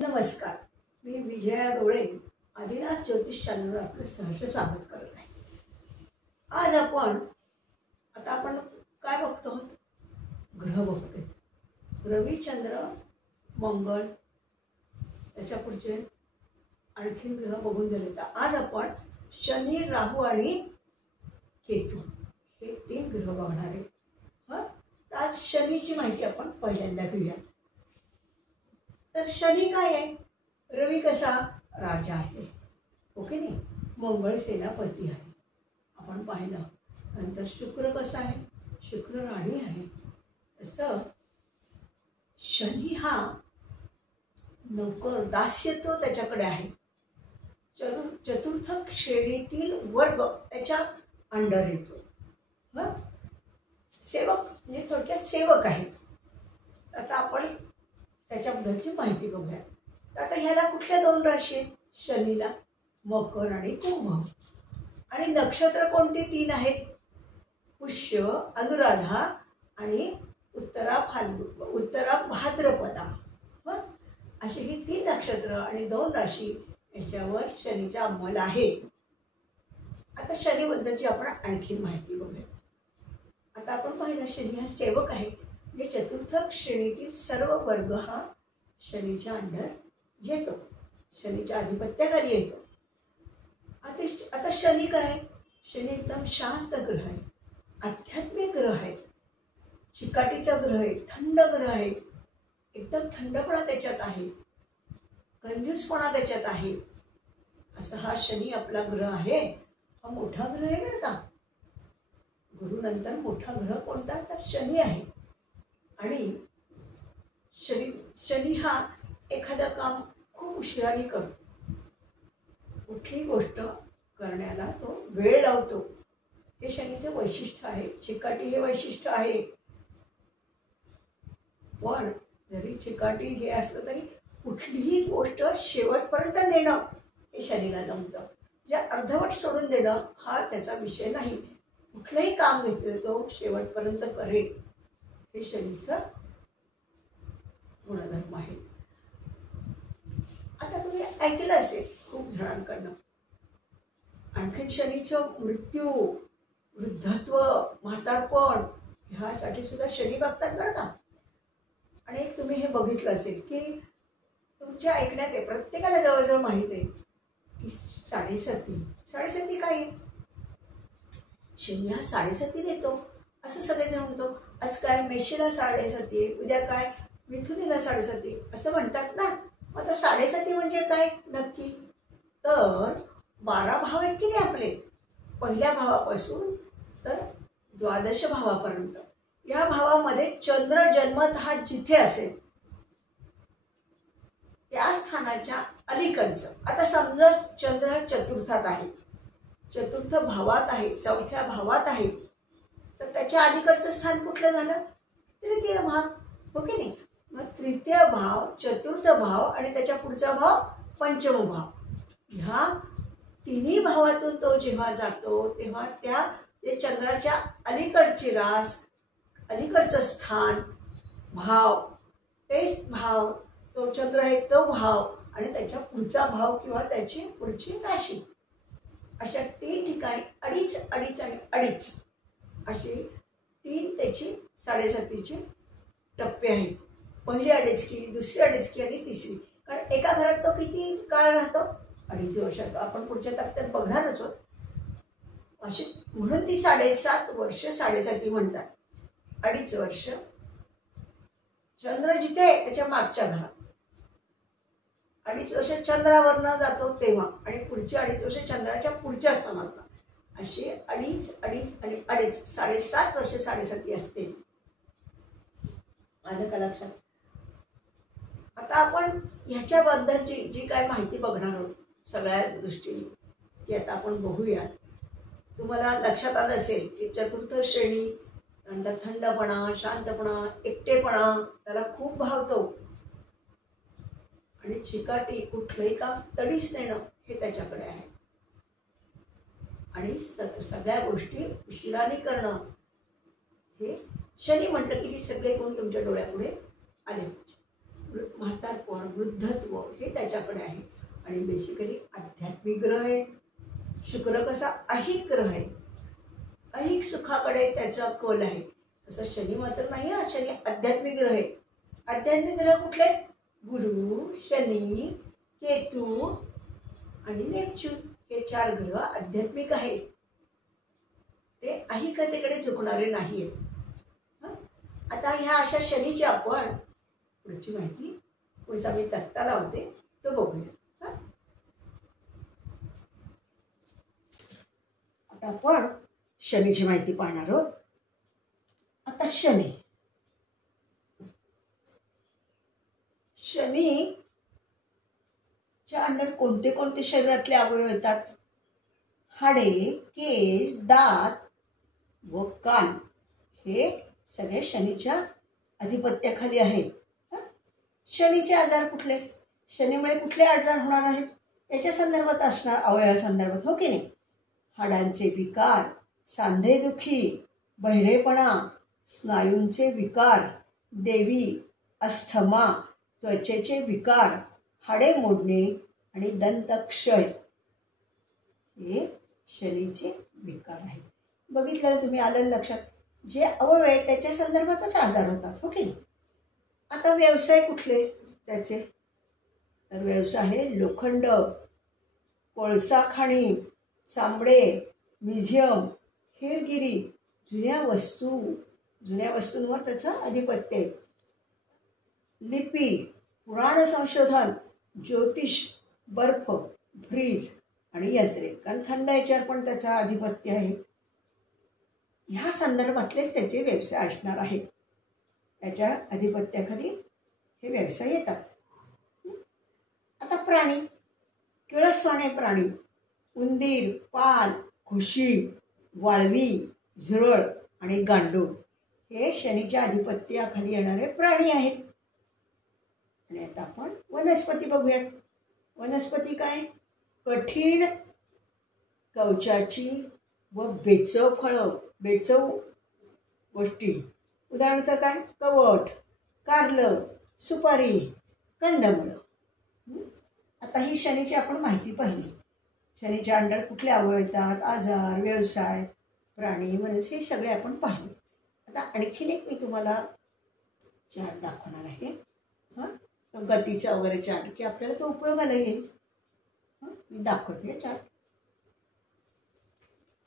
नमस्कार, मी विजया डोळे आदिनाथ ज्योतिष चॅनलवर आपलं सहर्ष स्वागत करत आहे. आज आपण काय बघतो आहोत? ग्रह बघतोय. रवी, चंद्र, मंगळ, त्याच्या पुढचे आणखीन ग्रह बघून झाले. तर आज आपण शनी, राहू आणि केतू हे 3 ग्रह बघणार आहे. तर आज शनीची माहिती आपण पहिल्यांदा घेऊया. तर शनी काय आहे? रवी कसा राजा आहे, ओके नाही. मंगळ सेनापती आहे, आपण पाहिलं. नंतर शुक्र कसा आहे? शुक्र राणी आहे. तसं शनी हा नोकर, दास्यत्व त्याच्याकडे आहे. चतुर्थ श्रेणीतील वर्ग त्याच्या अंडर येतो. सेवक म्हणजे थोडक्यात सेवक आहे. आता आपण त्याच्याबद्दलची माहिती बघूया. आता ह्याला कुठल्या 2 राशी आहेत? शनीला मकर आणि कुंभ. आणि नक्षत्र कोणती 3 आहेत? पुष्य, अनुराधा आणि उत्तरा भाद्रपदा. अशी ही 3 नक्षत्र आणि 2 राशी याच्यावर शनीचा अंमल आहे. आता शनीबद्दलची आपण आणखी माहिती बघूया. आता आपण पाहिलं शनी हा सेवक आहे. म्हणजे चतुर्थ श्रेणीतील सर्व वर्ग हा शनीच्या अंडर येतो, शनीच्या आधिपत्याखाली येतो. आता शनी काय? शनी एकदम शांत ग्रह आहे, आध्यात्मिक ग्रह आहे, चिकाटीचा ग्रह आहे, थंड ग्रह आहे. एकदम थंडपणा त्याच्यात आहे, कंजूसपणा त्याच्यात आहे. असा हा शनी आपला ग्रह आहे. हा मोठा ग्रह आहे बरं का. गुरु नंतर मोठा ग्रह कोणता? तर शनी आहे. आणि शनी हा एखादं काम खूप उशिराने करतो. कुठली गोष्ट करण्याला तो वेळ लावतो. हे शनीचं वैशिष्ट्य आहे. चिकाटी हे वैशिष्ट्य आहे. पण जरी चिकाटी हे असलं तरी कुठलीही गोष्ट शेवटपर्यंत नेणं हे शनीला जमतं. जे अर्धवट सोडून देणं हा त्याचा विषय नाही. कुठलंही काम घेतलं तो शेवटपर्यंत करेल, हे शनीचं गुणधर्म आहे. आता तुम्ही ऐकलं असेल खूप जणांकडनं. आणखीन शनीचं मृत्यू, वृद्धत्व, म्हातारपण ह्यासाठी सुद्धा शनी बघतात बरं का. आणि एक तुम्ही हे बघितलं असेल की तुमच्या ऐकण्यात आहे, प्रत्येकाला जवळजवळ माहीत आहे की साडेसती काय? शनी हा साडेसती देतो असं सगळेजण म्हणतो. आज काय मेषेला साडेसती आहे, उद्या काय मिथुनीला साडेसती असं म्हणतात ना. आता साडेसती म्हणजे काय नक्की? तर 12 भाव आहेत की नाही आपले, पहिल्या भावापासून तर 12 भावापर्यंत. या भावामध्ये चंद्र जन्मतः जिथे असेल त्या स्थानाच्या अलीकडचं. आता समजा चंद्र चतुर्थात आहे, चतुर्थ भावात आहे, 4थ्या भावात आहे, तर त्याच्या अलीकडचं स्थान कुठलं झालं? तृतीय भाव, हो की नाही. मग तृतीय भाव, चतुर्थ भाव आणि त्याच्या पुढचा भाव पंचम भाव. ह्या 3 भावातून तो जेव्हा जातो तेव्हा त्या चंद्राच्या अलीकडची रास, अलीकडचं स्थान, भाव, तेच भाव, तो चंद्र आहे तो भाव आणि त्याच्या पुढचा भाव किंवा त्याची पुढची राशी, अशा 3 ठिकाणी अडीच आणि अडीच अशी 3 त्याची साडेसतीचे टप्पे आहेत. पहिली अडीचकी, दुसरी अडीचकी आणि तिसरी. कारण एका घरात तो किती काळ राहतो? 2.5 वर्षात. आपण पुढच्या तक्त्यात बघणारच आहोत. अशी म्हणून ती 7.5 वर्ष साडेसती म्हणतात. 2.5 वर्ष चंद्र जिथे त्याच्या मागच्या घरात, 2.5 वर्ष चंद्रावरनं जातो तेव्हा, आणि पुढची 2.5 वर्ष चंद्राच्या पुढच्या स्थानात. अशी 2.5 आणि 2.5 7.5 वर्ष साडेसती असते. आलं का लक्षात? आता आपण ह्याच्याबद्दलची जी काय माहिती बघणार आहोत सगळ्या दृष्टीने ती आता आपण बघूया. तुम्हाला लक्षात आलं असेल की चतुर्थ श्रेणी, नंतर थंडपणा, शांतपणा, एकटेपणा त्याला खूप भावतो. आणि चिकाटी, कुठलंही काम तडीस नेणं हे त्याच्याकडे आहे. आणि सगळ्या गोष्टी उशिराने करणं हे शनी म्हटलं की हे सगळे गुण तुमच्या डोळ्यापुढे आले. म्हातारपण, वृद्धत्व हे त्याच्याकडे आहे. आणि बेसिकली आध्यात्मिक ग्रह आहे. शुक्र कसा ऐहिक ग्रह आहे, ऐहिक सुखाकडे त्याचा कल आहे. तसं शनी मात्र नाही. हा शनी आध्यात्मिक ग्रह आहे. आध्यात्मिक ग्रह कुठले? गुरु, शनी, केतू आणि नेपच्यून हे 4 ग्रह आध्यात्मिक आहेत. ते ऐहिकतेकडे झुकणारे नाही आहेत. आता ह्या अशा शनीची आपण पुढची माहिती, पुढचा मी तक्ता लावते तो बघूया. आता आपण शनीची माहिती पाहणार आहोत. आता शनीच्या अंडर कोणते कोणते शरीरातले अवयव येतात? हाडे, केस, दात व कान हे सगळे शनीच्या अधिपत्याखाली आहेत. शनीचे आजार कुठले? शनीमुळे कुठले आजार होणार आहेत याच्या संदर्भात असणार, अवयवासंदर्भात, हो की नाही? हाडांचे विकार, सांधेदुखी, बहिरेपणा, स्नायूंचे विकार, देवी, अस्थमा, त्वचेचे विकार, हाडे मोडणे आणि दंतक्षय हे शनीचे विकार आहेत. बघितलं तुम्ही, आलं लक्षात? जे अवयव आहे त्याच्या संदर्भातच आजार होतात, हो की नाही? आता व्यवसाय कुठले त्याचे? तर व्यवसाय आहे लोखंड, कोळसा खाणी, चांबडे, म्युझियम, हेरगिरी, जुन्या वस्तूंवर त्याचं आधिपत्य आहे. लिपी, पुराण संशोधन, ज्योतिष, बर्फ, फ्रीज आणि यंत्रे, कारण थंड याच्यावर पण त्याचं आधिपत्य आहे. ह्या संदर्भातलेच त्याचे व्यवसाय असणार आहेत. त्याच्या अधिपत्याखाली हे व्यवसाय येतात. आता प्राणी, किळसवाणे प्राणी, उंदीर, पाल, घुशी, वाळवी, झुरळ आणि गांडूळ हे शनीच्या अधिपत्याखाली येणारे प्राणी आहेत. आणि आता आपण वनस्पती बघूयात. वनस्पती काय? कठीण कवचाची व बेचव फळं, बेचव गोष्टी, उदाहरणार्थ काय? कवठ, कारलं, सुपारी, कंदमुळं. आता ही शनीची आपण माहिती पाहिली. शनीच्या अंडर कुठले अवयव येतात, आजार, व्यवसाय, प्राणी, वनस्पती हे सगळे आपण पाहिले. आता आणखीन एक मी तुम्हाला चार्ट दाखवणार आहे. गतीचा वगैरे चार्ट, की आपल्याला तो उपयोगाला येईल. मी दाखवते चार्ट.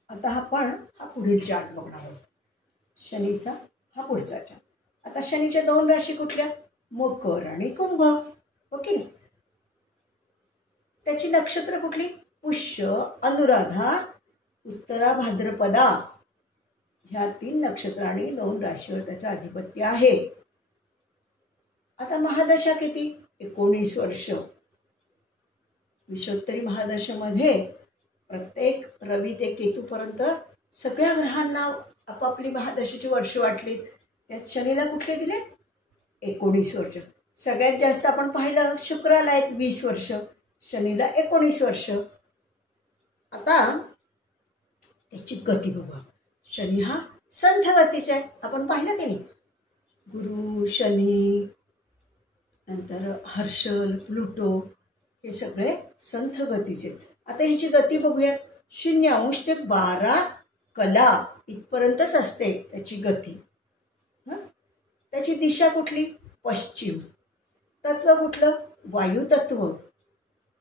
आता आपण हा पुढील चार्ट बघणार आहोत. शनीचा हा पुढचा चार्ट. आता शनीच्या 2 राशी कुठल्या? मकर आणि कुंभ, हो की नाही? त्याची नक्षत्र कुठली? पुष्य, अनुराधा, उत्तरा भाद्रपदा ह्या 3 नक्षत्र आणि 2 राशीवर त्याचं आधिपत्य आहे. आता महादशा किती? 19 वर्ष. विषोत्तरी महादशेमध्ये प्रत्येक रवी ते केतूपर्यंत सगळ्या ग्रहांना आपापली महादशेची वर्ष वाटली. त्यात शनीला कुठले दिले? 19 वर्ष. सगळ्यात जास्त आपण पाहिलं शुक्राला आहेत 20 वर्ष, शनीला 19 वर्ष. आता त्याची गती बघा. शनी हा संथ गतीचा आहे, आपण पाहिलं की नाही? गुरु, शनी, नंतर हर्षल, प्लुटो हे सगळे संथ गतीचे. आता ह्याची गती बघूया. 0° ते 12 कला इथपर्यंतच असते त्याची गती. त्याची दिशा कुठली? पश्चिम. तत्व कुठलं? वायू तत्व.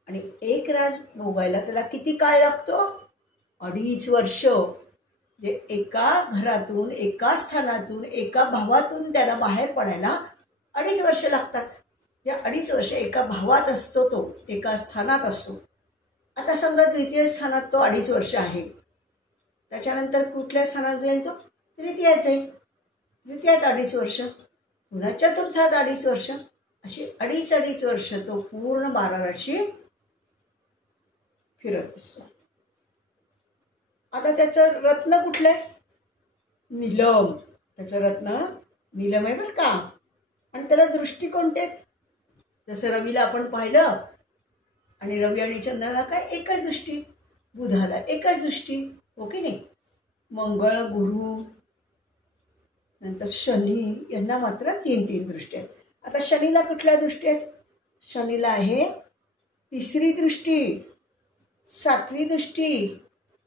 आणि एक राज भोगायला त्याला किती काळ लागतो? 2.5 वर्ष. म्हणजे एका घरातून, एका स्थानातून, एका भावातून त्याला बाहेर पडायला 2.5 वर्ष लागतात. या 2.5 वर्ष एका भावात असतो, तो एका स्थानात असतो. आता समजा द्वितीय स्थानात तो 2.5 वर्ष आहे, त्याच्यानंतर कुठल्या स्थानात जाईल? तो तृतीयात जाईल. तृतीयात 2.5 वर्ष, पुन्हा चतुर्थात 2.5 वर्ष, अशी 2.5 वर्ष तो पूर्ण 12 राशी फिरत असतो. आता त्याचं रत्न कुठलं आहे? नीलम. त्याचं रत्न नीलम आहे बरं का. आणि त्याला दृष्टी कोणते? जसं रवीला आपण पाहिलं, आणि रवी आणि चंद्राला काय? एकच दृष्टी. बुधाला एकच दृष्टी, हो की नाही? मंगळ, गुरु, नंतर शनी यांना मात्र 3 दृष्ट्या आहेत. आता शनीला कुठल्या दृष्टी आहेत? शनीला आहे तिसरी दृष्टी, सातवी दृष्टी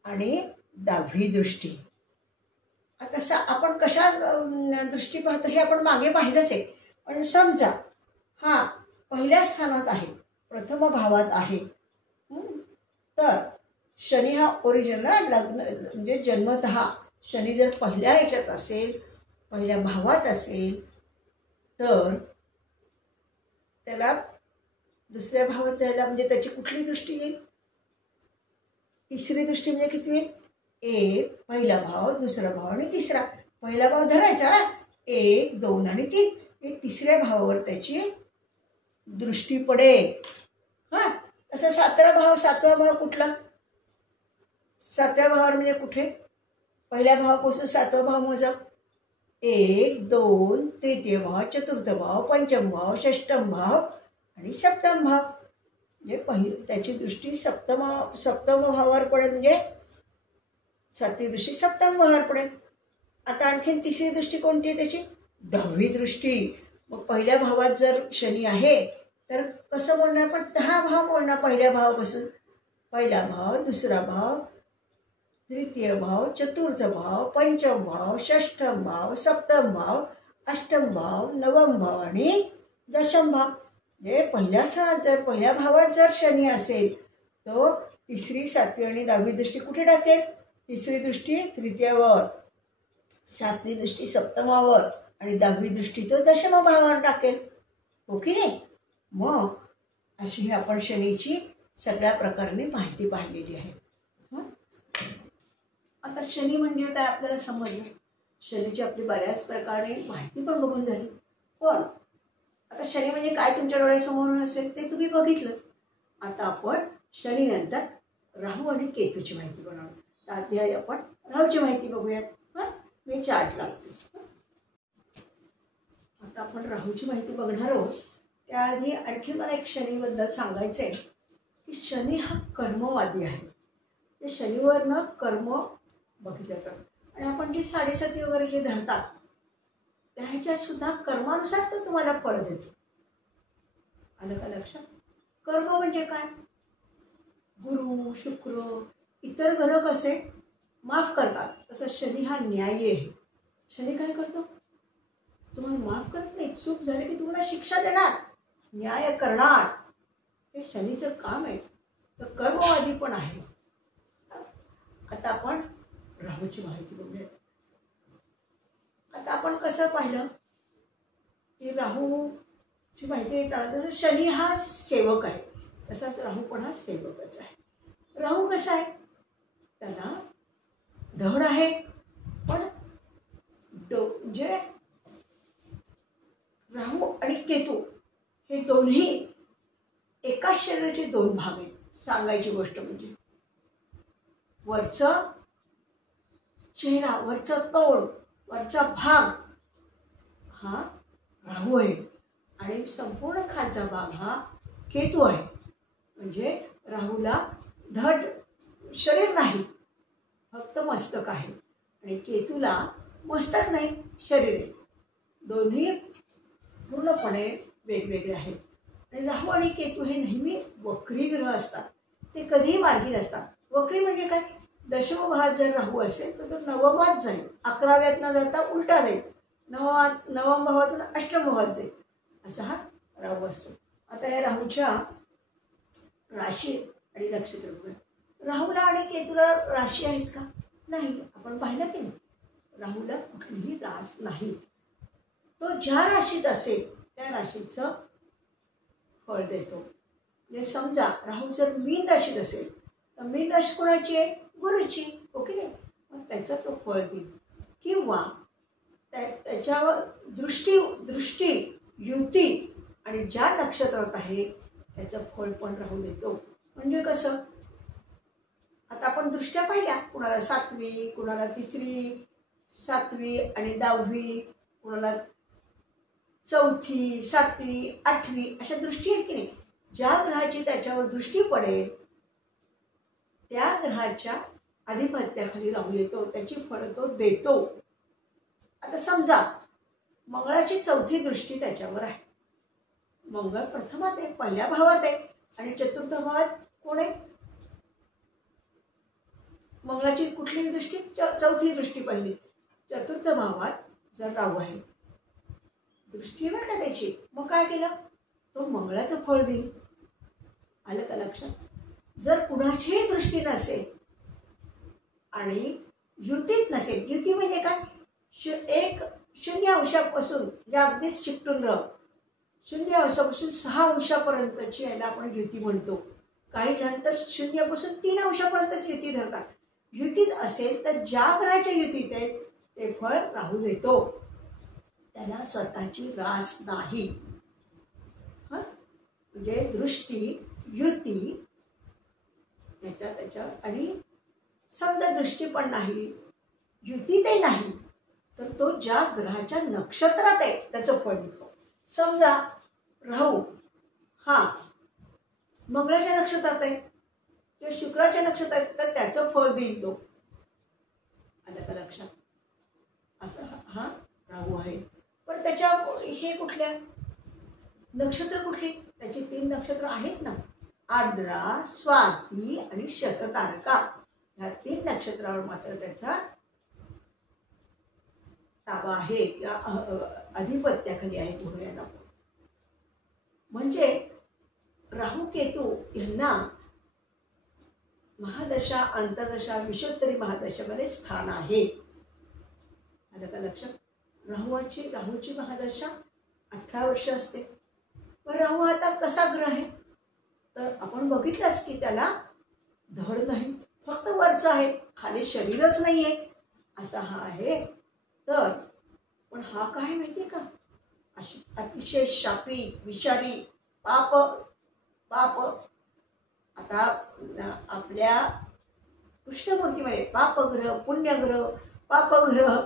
आणि 10वी दृष्टी. आता आपण कशा दृष्टी पाहतो हे आपण मागे पाहिलंच आहे. पण समजा हा पहिल्या स्थानात आहे, प्रथम भावात आहे, तर शनी हा ओरिजिनल लग्न म्हणजे जन्मतः शनी जर पहिल्या ह्याच्यात असेल, पहिल्या भावात असेल, तर त्याला दुसऱ्या भावात जायला म्हणजे त्याची कुठली दृष्टी येईल? तिसरी दृष्टी म्हणजे किती येईल? 1 पहिला भाव, दुसरा भाव आणि तिसरा. पहिला भाव धरायचा 1 2 आणि 3. हे तिसऱ्या भावावर त्याची दृष्टी पडेल. हां, तसं सातवा भाव कुठला? सातव्या भावावर म्हणजे कुठे? पहिल्या भावापासून सातवा भाव मोजा. 1 2 तृतीय भाव, चतुर्थ भाव, पंचम भाव, षष्टम भाव आणि सप्तम भाव. म्हणजे त्याची दृष्टी सप्तम भावावर पडेल, म्हणजे सातवी दृष्टी सप्तम भावावर पडेल. आता आणखीन तिसरी दृष्टी कोणती आहे त्याची? 10वी दृष्टी. मग पहिल्या भावात जर शनी आहे तर कसं बोलणार? पण 10 भाव बोलणार पहिल्या भावापासून. पहिला भाव, दुसरा भाव, तृतीय भाव, चतुर्थ भाव, पंचम भाव, षष्ठम भाव, सप्तम भाव, अष्टम भाव, नवम भाव आणि दशम भाव. म्हणजे पहिल्या भावात जर शनी असेल तो तिसरी, सातवी आणि 10वी दृष्टी कुठे टाकेल? तिसरी दृष्टी तृतीयावर, सातवी दृष्टी सप्तमावर आणि 10वी दृष्टी तो दशम भावावर टाकेल. हो की नाही? मग अशी आपण शनीची सगळ्या प्रकाराने माहिती पाहिलेली आहे. आता शनी म्हणजे काय आपल्याला समजलं. शनीची आपली बऱ्याच प्रकारे माहिती पण बघून झाली. पण आता शनी म्हणजे काय तुमच्या डोळ्यासमोर असेल ते तुम्ही बघितलं. आता आपण शनीनंतर राहू आणि केतूची माहिती बनवू. त्याआधी आपण राहूची माहिती बघूयात. मी चार्ट लागते. आता आपण राहूची माहिती बघणार आहोत. त्याआधी आणखी मला एक शनीबद्दल सांगायचं आहे की शनी हा कर्मवादी आहे. ते शनीवरनं कर्म बघितलं तर, आणि आपण जी 7.5 वगैरे जे धरतात त्या ह्याच्यात सुद्धा कर्मानुसार तो तुम्हाला फळ देतो. आलं का लक्षात? कर्म म्हणजे काय? गुरु, शुक्र, इतर ग्रह कसे माफ करतात, तसं शनी हा न्यायी आहे. शनी काय करतो? तुम्हाला माफ करत नाही. चूक झाली की तुम्हाला शिक्षा देणार, न्याय करणार. हे शनीचं काम आहे. तर कर्मवादी पण आहे. आता आपण राहूची माहिती बघूया. आता आपण कसं पाहिलं की राहूची माहिती जसं शनी हा सेवक आहे तसाच राहू पण हा सेवकच आहे. राहू कसा आहे? त्याला धड आहे, पण जे राहू आणि केतू हे दोन्ही एकाच शरीराचे 2 भाग आहेत. सांगायची गोष्ट म्हणजे वरचं चेहरा, वरचं तोंड, वरचा भाग हा राहू आहे आणि संपूर्ण खालचा भाग हा केतू आहे. म्हणजे राहूला धड शरीर नाही, फक्त मस्तक आहे, आणि केतूला मस्तक नाही, शरीर आहे. दोन्ही पूर्णपणे वेगवेगळे आहेत. आणि राहू आणि केतू हे नेहमी वक्री ग्रह असतात. ते कधीही मार्गी नसतात. वक्री म्हणजे काय? दशम भावात जर राहू असेल तर तो नवमात जाईल, 11व्यात न जाता उलटा जाईल, नवम भावातून अष्टम भावात जाईल, असा हा राहू असतो. आता या राहूच्या राशी आणि नक्षत्र बघूया. राहूला आणि केतूला राशी आहेत का? नाही. आपण पाहिलं की नाही, राहूला कुठलीही रास नाही. तो ज्या राशीत असेल त्या राशीचं फळ देतो. म्हणजे समजा राहू जर मीन राशीत असेल तर मीन राशी कोणाची आहे? गुरुची. ओके नाही? मग त्याचा तो फळ देईल. किंवा त्याच्यावर दृष्टी युती आणि ज्या नक्षत्रात आहे त्याचं फळ पण राहू देतो. म्हणजे कसं? आता आपण दृष्ट्या पाहिल्या, कुणाला 7वी, कुणाला 3री, 7वी आणि 10वी, कुणाला 4थी, 7वी, 8वी अशा दृष्टी आहेत की नाही. ज्या ग्रहाची त्याच्यावर दृष्टी पडेल त्या ग्रहाच्या आधिपत्याखाली राहू येतो, त्याची फळं तो देतो. आता समजा मंगळाची 4थी दृष्टी त्याच्यावर आहे, मंगळ प्रथमात आहे, पहिल्या भावात आहे. आणि चतुर्थ भावात कोण आहे? मंगळाची कुठली दृष्टी? चौथी दृष्टी पहिली. चतुर्थ भावात जर राहू आहे, दृष्टी बरं का त्याची. मग काय केलं? तो मंगळाचं फळ देईल. आलं का लक्षात? जर कुणाचीही दृष्टी नसेल आणि युतीत नसेल, युती म्हणजे काय? एक 0 अंशापासून या अगदीच चिकटून राह, 0 अंशापासून 6 अंशापर्यंतची याला आपण युती म्हणतो. काही जण तर 0 पासून 3 अंशापर्यंतच युती धरतात. युतीत असेल तर ज्या ग्रहाच्या युतीत आहे ते फळ राहू देतो, त्याला स्वतःची रास नाही. म्हणजे दृष्टी, युती त्याच्यावर, आणि समजा दृष्टी पण नाही, युतीतही नाही, तर तो ज्या ग्रहाच्या नक्षत्रात आहे त्याचं फळ देतो. समजा राहू हा मंगळाच्या नक्षत्रात आहे किंवा शुक्राच्या नक्षत्रात आहे, तर त्याचं फळ देईल तो. आलं का लक्षात? असं हा राहू आहे. पण त्याच्या हे कुठल्या नक्षत्र कुठली? त्याची 3 नक्षत्र आहेत ना, आर्द्रा, स्वाती आणि शततारका. ह्या 3 नक्षत्रावर मात्र त्याचा ताबा आहे किंवा अधिपत्याखाली आहे म्हणूया ना. म्हणजे राहू केतू यांना महादशा, अंतर्दशा, विषोत्तरी महादशामध्ये स्थान आहे. आलं का लक्षात? राहूची महादशा 18 वर्ष असते. पण राहू आता कसा ग्रह आहे? तर आपण बघितलंच की त्याला धड नाही, फक्त वरचं आहे, खाली शरीरच नाही आहे, असा हा आहे. तर पण हा काय माहितीये का? अतिशय शापित, विषारी, पाप. आता आपल्या कृष्णमूर्तीमध्ये पापग्रह, पुण्यग्रह, पापग्रह,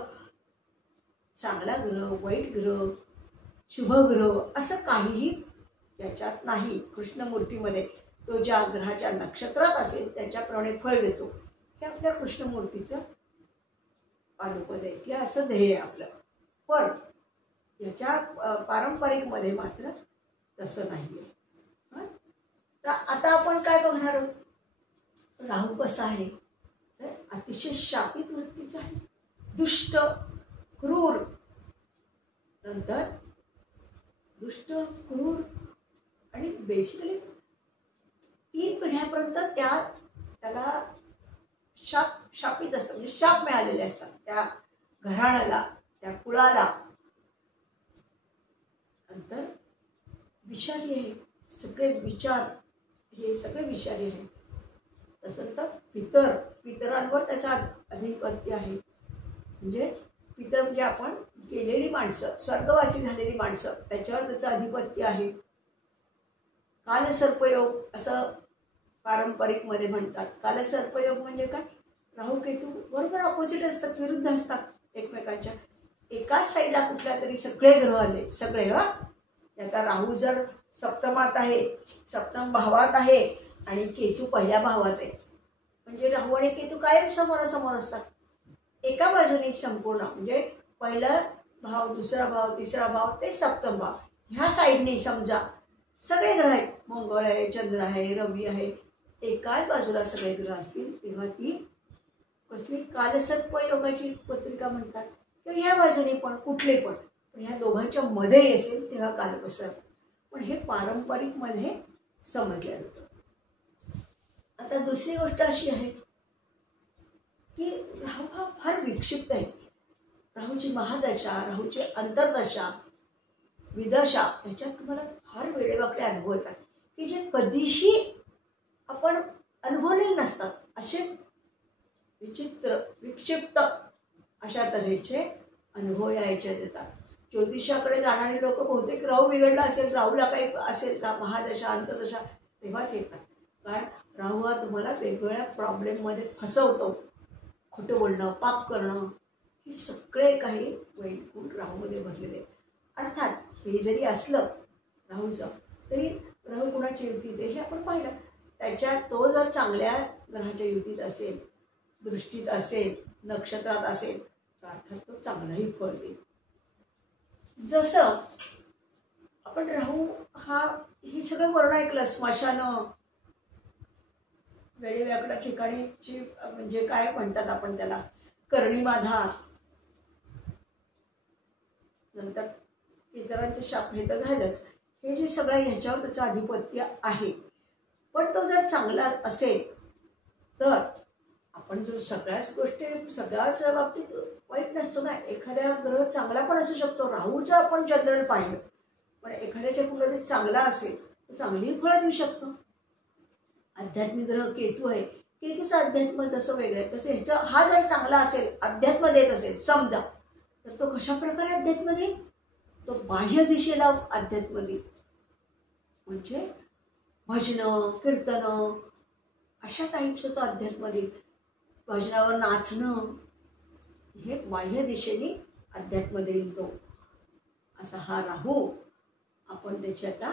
चांगला ग्रह, वाईट ग्रह, शुभग्रह असं काहीही त्याच्यात नाही. कृष्णमूर्तीमध्ये तो ज्या ग्रहाच्या नक्षत्रात असेल त्याच्याप्रमाणे फळ देतो. हे आपल्या कृष्णमूर्तीचं पादुपद आहे की असं ध्येय आहे आपलं. पण याच्या पारंपरिकमध्ये मात्र तसं नाही आहे. तर आता आपण काय बघणार आहोत? राहू कसा आहे? तर अतिशय शापित वृत्तीचा आहे, दुष्ट, क्रूर. नंतर दुष्ट, क्रूर आणि बेसिकली 3 पिढ्यापर्यंत त्याला शापित असतात, म्हणजे शाप मिळालेले असतात त्या घराण्याला, त्या कुळाला. नंतर विषारी आहे, सगळे विचार हे सगळे विषारी आहे. तसं तर पितरांवर त्याचा अधिपत्य आहे. म्हणजे पितर म्हणजे आपण गेलेली माणसं, स्वर्गवासी झालेली माणसं, त्याच्यावर त्याचं अधिपत्य आहे. कालसर्पयोग असं पारंपरिकमध्ये म्हणतात. कालसर्पयोग म्हणजे काय? राहू केतू बरोबर अपोजिट असतात, विरुद्ध असतात एकमेकांच्या. एकाच साईडला कुठल्या तरी सगळे ग्रह आले, सगळे. आता राहू जर सप्तमात आहे, सप्तम भावात आहे आणि केतू पहिल्या भावात आहे, म्हणजे राहू आणि केतू कायम समोरासमोर असतात. एका बाजूने संपूर्ण म्हणजे पहिला भाव, दुसरा भाव, तिसरा भाव ते सप्तम भाव, ह्या साईडने समजा सगळे ग्रह आहेत. मंगळ आहे, चंद्र आहे, रवी आहे, एकाच बाजूला सगळे ग्रह असतील तेव्हा ती कसली कालसर्पयोगाची पत्रिका म्हणतात. किंवा ह्या बाजूने पण कुठले पण ह्या दोघांच्या मध्ये असेल तेव्हा कालसर्प. पण हे पारंपरिक मध्ये समजलं जातं. आता दुसरी गोष्ट अशी आहे की राहू हा फार विक्षिप्त आहे. राहूची महादशा, राहूची अंतर्दशा, विदशा ह्याच्यात तुम्हाला फार वेडेवाकडे अनुभव येतात की जे कधीही आपण अनुभवलेले नसतात. असे विचित्र, विक्षिप्त अशा तऱ्हेचे अनुभव यायचे देतात. ज्योतिषाकडे जाणारे लोक बहुतेक राहू बिघडला असेल, राहूला काही असेल महादशा, अंतर्दशा तेव्हाच येतात. कारण राहू हा तुम्हाला वेगवेगळ्या प्रॉब्लेममध्ये फसवतो. खोटं बोलणं, पाप करणं, हे सगळे काही वाईट गुण राहूमध्ये भरलेले आहेत. अर्थात हे जरी असलं राहूचं, तरी राहू कुणाच्या युतीत आहे हे आपण पाहिलं. त्याच्यात तो जर चांगल्या ग्रहाच्या युतीत असेल, दृष्टीत असेल, नक्षत्रात असेल, तर अर्थात तो चांगलंही फळ देईल. जसं आपण राहू ही सगळं वर्ण ऐकलं, स्मशान, वेडेवाकड्या ठिकाणीची म्हणजे काय म्हणतात आपण त्याला, कर्णीबाधा, नंतर इतरांचे शाप, हे तर झालंच. हे जे सगळं ह्याच्यावर त्याचं आधिपत्य आहे. पण तो जर चांगला असेल तर आपण जो सगळ्याच गोष्टी सगळ्याच बाबतीत वाईट नसतो ना. एखाद्या ग्रह चांगला पण असू शकतो. राहूचं आपण जनरल पाहिलं, पण एखाद्याच्या कुंडलीत चांगला असेल तर चांगली फळं देऊ शकतो. आध्यात्मिक ग्रह केतू आहे. केतूचं अध्यात्म जसं वेगळं आहे तसं ह्याचा हा जर चांगला असेल, अध्यात्म देत असेल समजा, तर तो कशा प्रकारे अध्यात्म देईल? तो बाह्य दिशेला अध्यात्म देईल. म्हणजे भजनं, कीर्तनं अशा टाईपचं तो अध्यात्म देईल. भजनावर नाचणं हे बाह्य दिशेने अध्यात्म देईल तो. असा हा राहू. आपण त्याची आता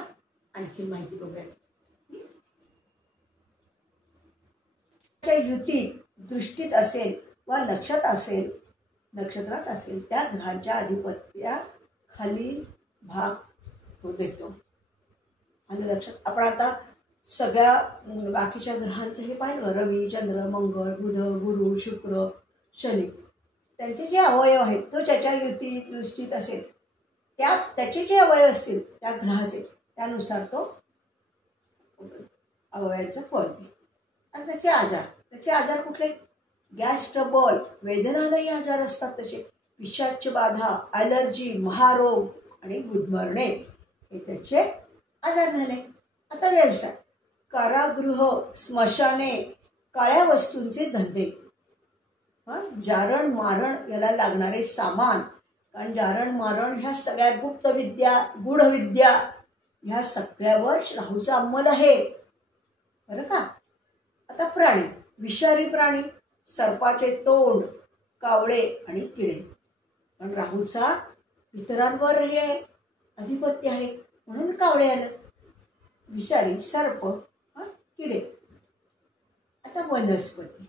आणखी माहिती बघूया. युतीत, दृष्टीत असेल वा लक्षात असेल, नक्षत्रात असेल, त्या ग्रहांच्या अधिपत्याखाली भाग तो देतो. आणि लक्षात आपण आता सगळ्या बाकीच्या ग्रहांचं हे पाहिलं, रवी, चंद्र, मंगळ, बुध, गुरु, शुक्र, शनी, त्यांचे जे अवयव आहेत, जो ज्याच्या युतीत दृष्टीत असेल त्याचे जे अवयव असतील त्या ग्रहाचे, त्यानुसार तो अवयवाचं फळ देईल. आणि त्याचे आजार कुठले? गॅस ट्रबल, वेदनादायी आजार असतात तसे, पिशाच्च बाधा, ॲलर्जी, महारोग आणि गुदमरणे हे त्याचे आजार झाले. आता व्यवसाय, कारागृह, स्मशाने, काळ्या वस्तूंचे धंदे, जारण मारण याला लागणारे सामान, कारण जारण मारण ह्या सगळ्या गुप्तविद्या, गूढविद्या ह्या सगळ्यावर राहूचा अंमल आहे, बरं का. आता प्राणी, विषारी प्राणी, सर्पाचे तोंड, कावळे आणि किडे, पण राहूचा इतरांवर हे अधिपत्य आहे म्हणून कावळे आलं. विषारी, सर्प, किडे. आता वनस्पती,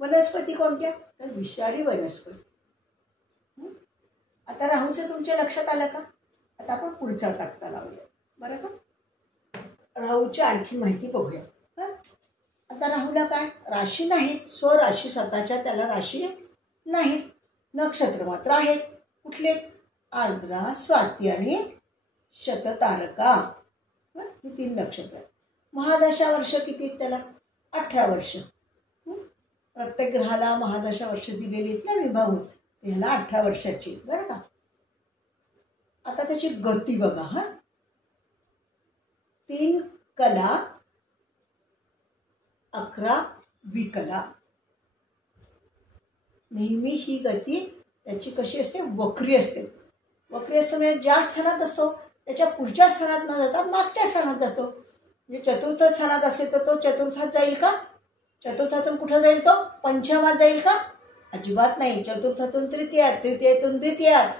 वनस्पती कोणत्या? तर विषारी वनस्पती. आता राहूचं तुमच्या लक्षात आलं का? आता आपण पुढचा तक्ता लावूया, बरं का. राहूची आणखी माहिती बघूया. आता राहूला काय राशी नाहीत, स्वराशी स्वतःच्या त्याला राशी नाहीत. नक्षत्र मात्र आहेत. कुठले? आर्द्रा, स्वाती आणि शततारका, ही 3 नक्षत्र. महादशा वर्ष किती आहेत त्याला? 18 वर्ष. प्रत्येक ग्रहाला महादशा वर्ष दिलेली आहेत ना विभागून, ह्याला 18 वर्षाची, बरं का. आता त्याची गती बघा. 3 कला, 11 विकला. नेहमी ही गती त्याची कशी असते? वक्री असते. वक्री असतो म्हणजे ज्या स्थानात असतो त्याच्या पुढच्या स्थानात न जाता मागच्या स्थानात जातो. म्हणजे चतुर्थ स्थानात असेल तर तो चतुर्थात जाईल का? चतुर्थातून कुठं जाईल तो? पंचमात जाईल का? अजिबात नाही. चतुर्थातून तृतीयात, तृतीयातून द्वितीयात,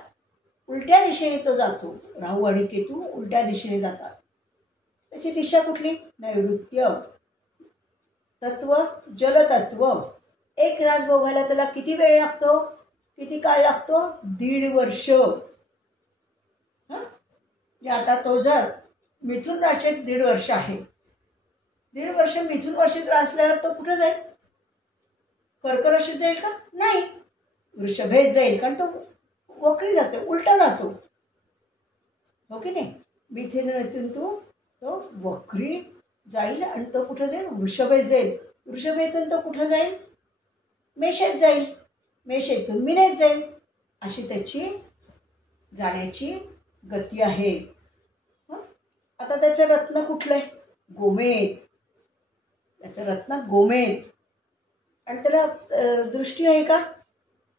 उलट्या दिशेने तो जातो. राहू आणि केतू उलट्या दिशेने जातात. त्याची दिशा कुठली? नैऋत्य. तत्व जलतत्व. एक रास भोगायला त्याला किती वेळ लागतो? किती काळ लागतो? 1.5 वर्ष. आता तो जर मिथुन राशीत 1.5 वर्ष आहे, 1.5 वर्ष मिथुन राशीत असल्यावर तो कुठं जाईल? कर्क राशीत जाईल का? नाही, वृषभेत जाईल, कारण तो वक्री जातो, उलटा जातो, हो की नाही. मिथुन तो वक्री जाईल आणि तो कुठं जाईल? वृषभेत जाईल. वृषभेतून तो कुठं जाईल? मेषेत जाईल. मेषेतून मीनेत जाईल. अशी त्याची जाण्याची गती आहे. आता त्याचं रत्न कुठलं आहे? गोमेद. त्याचं रत्न गोमेद. आणि त्याला दृष्टी आहे का?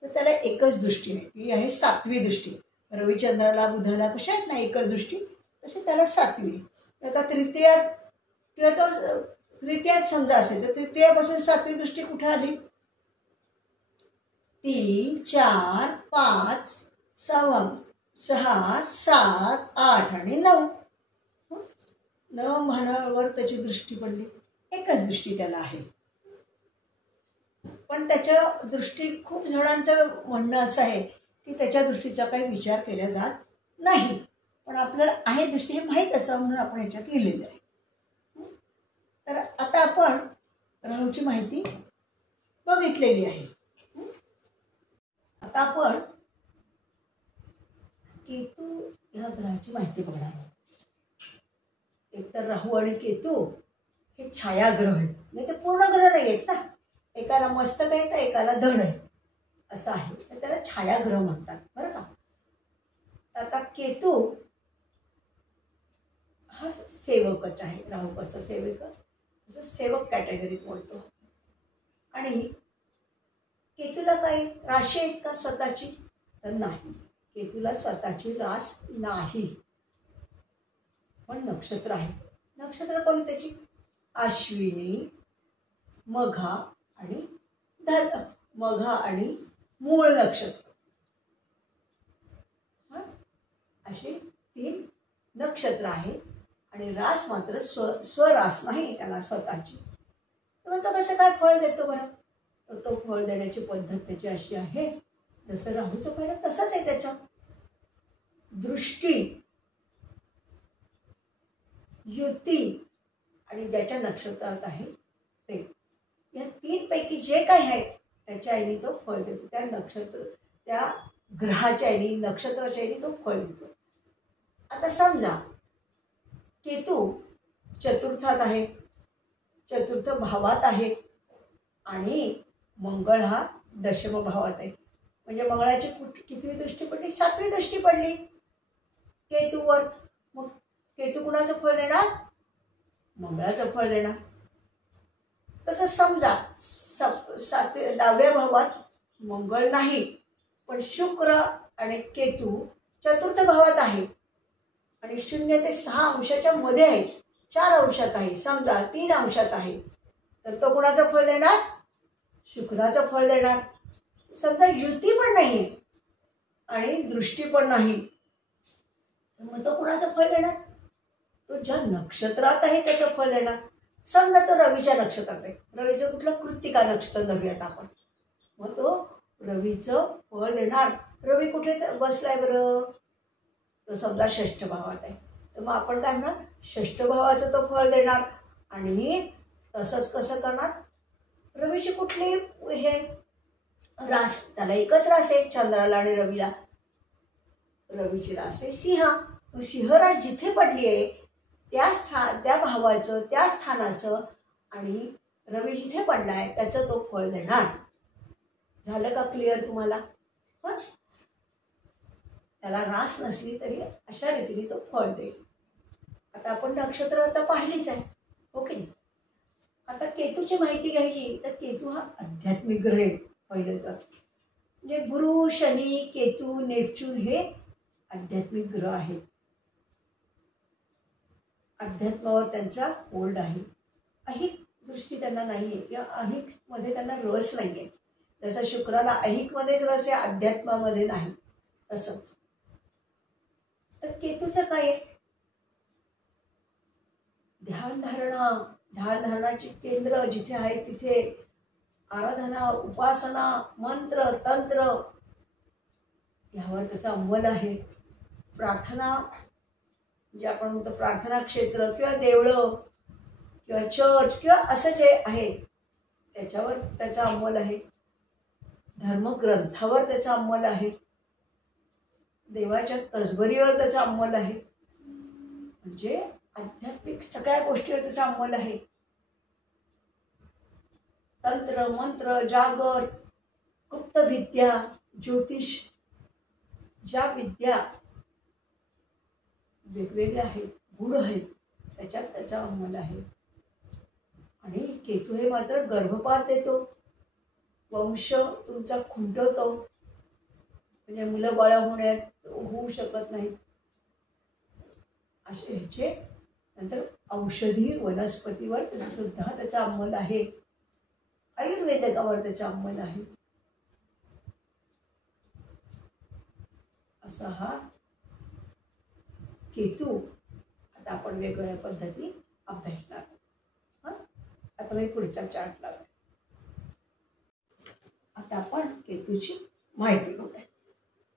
तर त्याला एकच दृष्टी आहे, ती आहे 7वी दृष्टी. रविचंद्राला बुधाला कशा आहेत ना एकच दृष्टी, तशी त्याला 7वी. आता तृतीयात किंवा तो तृतीयात समजा असेल तर तृतीयापासून 7वी दृष्टी कुठे आली? 3, 4, 5, 6, 7, 8 आणि 9. 9 भानावर त्याची दृष्टी पडली. एकच दृष्टी त्याला आहे. पण त्याच्या दृष्टी, खूप जणांचं म्हणणं असं आहे की त्याच्या दृष्टीचा काही विचार केला जात नाही. पण आपल्याला आहे दृष्टी हे माहीत असावं म्हणून आपण ह्याच्यात लिहिलेलं आहे. तर आता आपण राहूची माहिती बघितलेली आहे. आता आपण केतू ह्या ग्रहाची माहिती बघणार आहोत. एक तर राहू आणि केतू हे छायाग्रह आहेत, म्हणजे ते पूर्ण ग्रह नाही आहेत ना. एकाला मस्तक आहे तर एकाला धड आहे असं आहे, तर त्याला छायाग्रह म्हणतात बरं का. आता केतू हा सेवकच आहे. राहू कसं सेवक तसं सेवक कॅटेगरीत बोलतो. आणि केतूला काही राशी आहेत का स्वतःची, तर नाही. केतूला स्वतःची रास नाही, पण नक्षत्र आहे. नक्षत्र कोणती त्याची? अश्विनी, मघा आणि मघा आणि मूळ नक्षत्र, असे 3 नक्षत्र आहेत. आणि रास मात्र स्वरास नाही त्याला स्वतःची. तर तो कसं काय फळ देतो बरं? तो फळ देण्याची पद्धत त्याची अशी आहे, जसं राहूचं पहिलं तसंच आहे. त्याचं दृष्टी, युती आणि ज्याच्या नक्षत्रात आहे ते, या 3 पैकी जे काही आहे त्याच्या आईने तो फळ देतो. त्या नक्षत्र त्या ग्रहाच्या आईने नक्षत्राच्या आईने तो फळ देतो. आता समजा केतू चतुर्थात आहे, चतुर्थ भावात आहे आणि मंगळ हा दशम भावात आहे. म्हणजे मंगळाची कितवी दृष्टी पडली? 7वी दृष्टी पडली केतूवर. मग केतू कुणाचं फळ देणार? मंगळाचं फळ देणार. तसं समजा 10व्या भावात मंगळ नाही, पण शुक्र आणि केतू चतुर्थ भावात आहे आणि 0 ते 6 अंशाच्या मध्ये आहे, 4 अंशात आहे, समजा 3 अंशात आहे, तर तो कुणाचं फळ देणार? शुक्राचं फळ देणार. समजा युती पण नाही आणि दृष्टी पण नाही, मग तो कुणाचं फळ देणार? तो ज्या नक्षत्रात आहे त्याचं फळ देणार. समजा तो रवीच्या नक्षत्रात आहे, रवीचं कुठलं? कृत्तिका नक्षत्र धरूयात आपण, मग तो रवीचं फळ देणार. रवी कुठे बसलाय बरं? तो समजा 6ष्ठ भावात आहे, तर मग आपण काय म्हणणार? 6ष्ठ भावाचं तो फळ देणार. आणि तसंच कसं करणार? रवीची कुठली हे रास, त्याला एकच रास आहे चंद्राला आणि रवीला. रवीची रास आहे सिंह. सिंह रास जिथे पडली आहे त्या भावाचं, त्या स्थानाचं आणि रवी जिथे पडलाय त्याचं तो फळ देणार. झालं का क्लिअर तुम्हाला? त्याला रास नसली तरी अशा रीतीने तो फळ देईल. आता आपण नक्षत्र आता पाहिलीच आहे, ओके. आता केतूची माहिती घ्यायची, तर केतू हा आध्यात्मिक ग्रह आहे पहिलं तर. म्हणजे गुरु, शनी, केतू, नेपच्यून हे आध्यात्मिक ग्रह आहेत. अध्यात्मावर त्यांचा होल्ड आहे. अहिक दृष्टी त्यांना नाहीये किंवा अहिक मध्ये त्यांना रस नाहीये. जसं शुक्राला अहिक मध्येच रस आहे, अध्यात्मामध्ये नाही. तसंच तर केतूचं काय आहे? ध्यानधारणा. ध्यानधारणाची केंद्र जिथे आहे तिथे आराधना, उपासना, मंत्र, तंत्र यावर त्याचा अंमल आहे. प्रार्थना, जे आपण म्हणतो प्रार्थना क्षेत्र किंवा देवळं किंवा चर्च किंवा असं जे आहे त्याच्यावर त्याचा अंमल आहे. धर्मग्रंथावर त्याचा अंमल आहे. देवाच्या तसबरीवर त्याचा अंमल आहे. म्हणजे आध्यात्मिक सगळ्या गोष्टीवर त्याचा अंमल आहे. तंत्र, मंत्र, जागर, गुप्त विद्या, ज्योतिष, ज्या विद्या वेगवेगळ्या आहेत, गुढ आहेत, त्याच्यात त्याचा अंमल आहे. आणि केतू हे मात्र गर्भपात देतो, वंश तुमचा खुंटवतो, म्हणजे मुलं बाळ होऊ शकत नाही असे ह्याचे. नंतर औषधी वनस्पतीवर सुद्धा त्याचा अंमल आहे. आयुर्वेदकावर त्याचा अंमल आहे. असा हा केतू आता आपण वेगवेगळ्या पद्धती अभ्यासणार. आता मी पुढचा चार्ट लावते. आता आपण केतूची माहिती बघूया.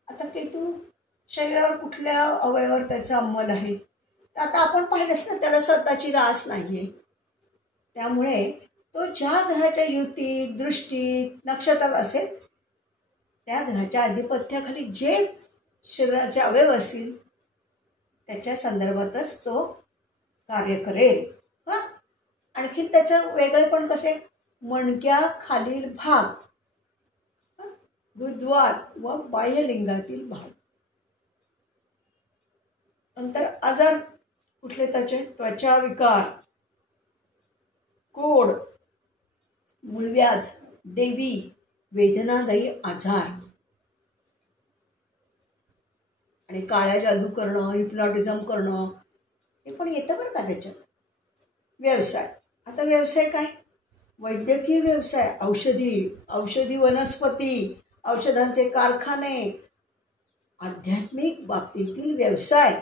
आता केतू शरीरावर कुठल्या अवयवावर त्याचा अंमल आहे. तर आता आपण पाहिलंच ना, त्याला स्वतःची रास नाही आहे. त्यामुळे तो ज्या ग्रहाच्या युतीत, दृष्टीत, नक्षत्रात असेल त्या ग्रहाच्या आधिपत्याखाली जे शरीराचे अवयव असतील त्याच्या संदर्भातच तो कार्य करेल. हां, आणखी त्याचं वेगळेपण कसे, मणक्याखालील भाग, गुदद्वार व बाह्यलिंगातील भाग. नंतर आजार कुठले त्याचे, त्वचा विकार, कोड, मूळव्याध, देवी, वेदनादायी आजार आणि काळ्या जादू करणं, हिप्नॉटिझम करणं हे पण येतं बरं का त्याच्यात. व्यवसाय, आता व्यवसाय काय, वैद्यकीय व्यवसाय, औषधी वनस्पती, औषधांचे कारखाने, आध्यात्मिक बाबतीतील व्यवसाय,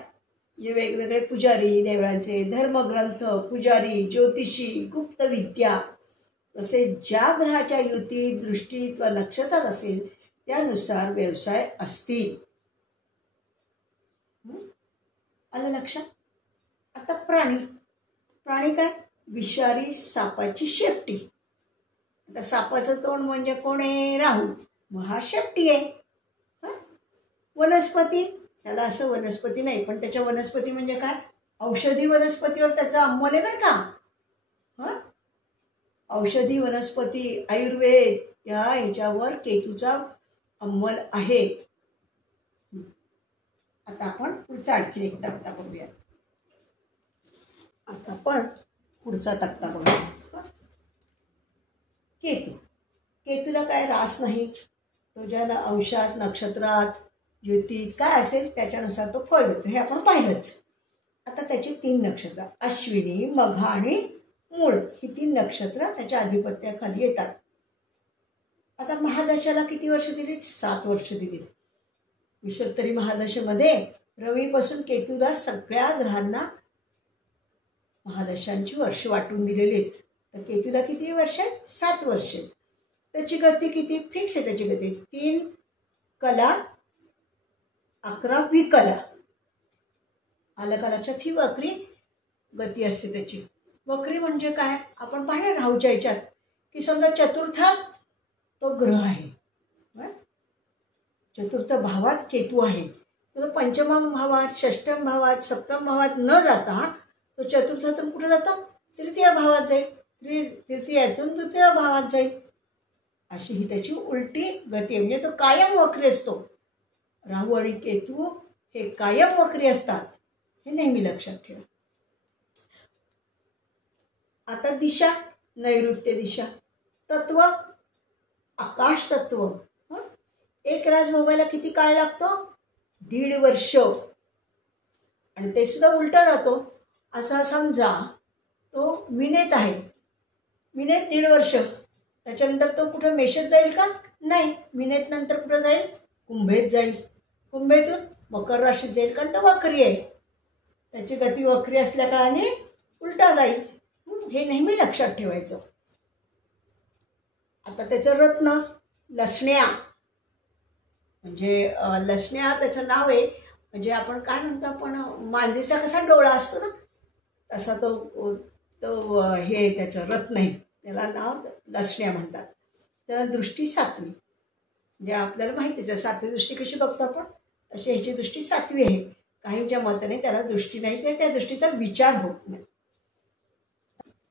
जे वेगवेगळे पुजारी, देवळांचे धर्मग्रंथ, पुजारी, ज्योतिषी, गुप्त विद्या, तसे ज्या ग्रहाच्या युतीत, दृष्टीत व नक्षत्रात असेल त्यानुसार व्यवसाय असतील. आलं लक्षात. आता प्राणी काय, विषारी सापाची शेपटी. आता सापाचं तोंड म्हणजे कोण आहे, राहू, मग हा शेपटी आहे. वनस्पती, त्याला असं वनस्पती नाही, पण त्याच्या वनस्पती म्हणजे काय, औषधी वनस्पतीवर त्याचा अंमल आहे बरं का. औषधी वनस्पती, आयुर्वेद या ह्याच्यावर केतूचा अंमल आहे. आता आपण पुढचा आणखी एक तक्ता बघूया. आता आपण पुढचा तक्ता बघूया. केतूला काय रास नाही, तो ज्याला अंशात, नक्षत्रात, युतीत काय असेल त्याच्यानुसार तो फळ देतो, हे आपण पाहिलंच. आता त्याची 3 नक्षत्र, अश्विनी, मघा आणि मूळ, ही 3 नक्षत्र त्याच्या आधिपत्याखाली येतात. आता महादशाला किती वर्ष दिलीत, 7 वर्ष दिलीत. विषोत्तरी महादशेमध्ये रवीपासून केतूला सगळ्या ग्रहांना महादशांची वर्ष वाटून दिलेली आहेत. तर केतूला किती वर्ष आहेत, 7 वर्ष. त्याची गती किती फिक्स आहे, त्याची गती 3 कला 11 विकला. आलं का लक्षात. ही वक्री गती असते त्याची. वक्री म्हणजे काय, आपण पाहिलं राहूच्या ह्याच्यात की समजा चतुर्थात तो ग्रह आहे, चतुर्थ भावात केतू आहे, तो पंचम भावात, षष्टम भावात, सप्तम भावात न जाता तो चतुर्थातून कुठे जातो, तृतीय भावात जाईल, तृतीयातून द्वितीय भावात जाईल. अशी ही त्याची उलटी गती आहे. म्हणजे तो कायम वक्री असतो. राहू आणि केतू हे कायम वक्री असतात, हे नेहमी लक्षात ठेवा. आता दिशा, नैऋत्य दिशा. तत्व, आकाश तत्व. एक राज भोगायला किती काळ लागतो, 1.5 वर्ष. आणि ते सुद्धा उलटा जातो. असा समजा तो मीनेत आहे, मीनेत 1.5 वर्ष, त्याच्यानंतर तो कुठं मेषेत जाईल का, नाही, मीनेत नंतर कुठं जाईल, कुंभेत जाईल, कुंभेतून मकर राशीत जाईल, कारण तो वक्री आहे, त्याची गती वक्री असल्या काळाने उलटा जाईल. हे नेहमी लक्षात ठेवायचं. आता त्याचं रत्न, लसण्या, म्हणजे लसण्या त्याचं नाव आहे. म्हणजे आपण काय म्हणतो, आपण मांजरीचा कसा डोळा असतो ना, तसा तो हे त्याचं रत्न आहे, त्याला नाव लसण्या म्हणतात. त्याला दृष्टी 7वी, म्हणजे आपल्याला माहितीच आहे 7वी दृष्टी कशी बघतो आपण, तशी ह्याची दृष्टी 7वी आहे. काहींच्या मताने त्याला दृष्टी नाही, त्या दृष्टीचा विचार होत नाही.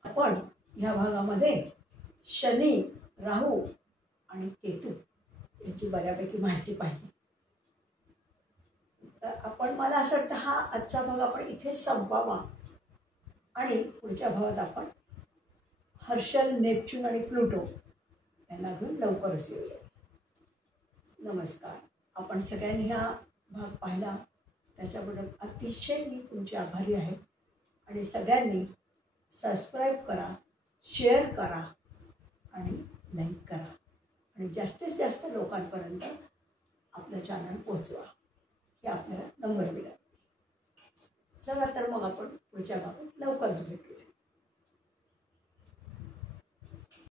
आपण ह्या भागामध्ये शनी, राहू आणि केतू याची बऱ्यापैकी माहिती पाहिली. तर आपण, मला असं वाटतं हा आजचा भाग आपण इथेच संपवावा आणि पुढच्या भागात आपण हर्षल, नेपच्यून आणि प्लुटो यांना घेऊन लवकरच येऊया. नमस्कार. आपण सगळ्यांनी हा भाग पाहिला त्याच्याबद्दल अतिशय मी तुमची आभारी आहे. आणि सगळ्यांनी सबस्क्राईब करा, शेअर करा आणि लाईक करा आणि जास्तीत जास्त लोकांपर्यंत आपलं चॅनल पोहोचवा, हे आपल्याला नंबर मिळाला. चला तर मग आपण पुढच्या भागात लवकरच भेटूया.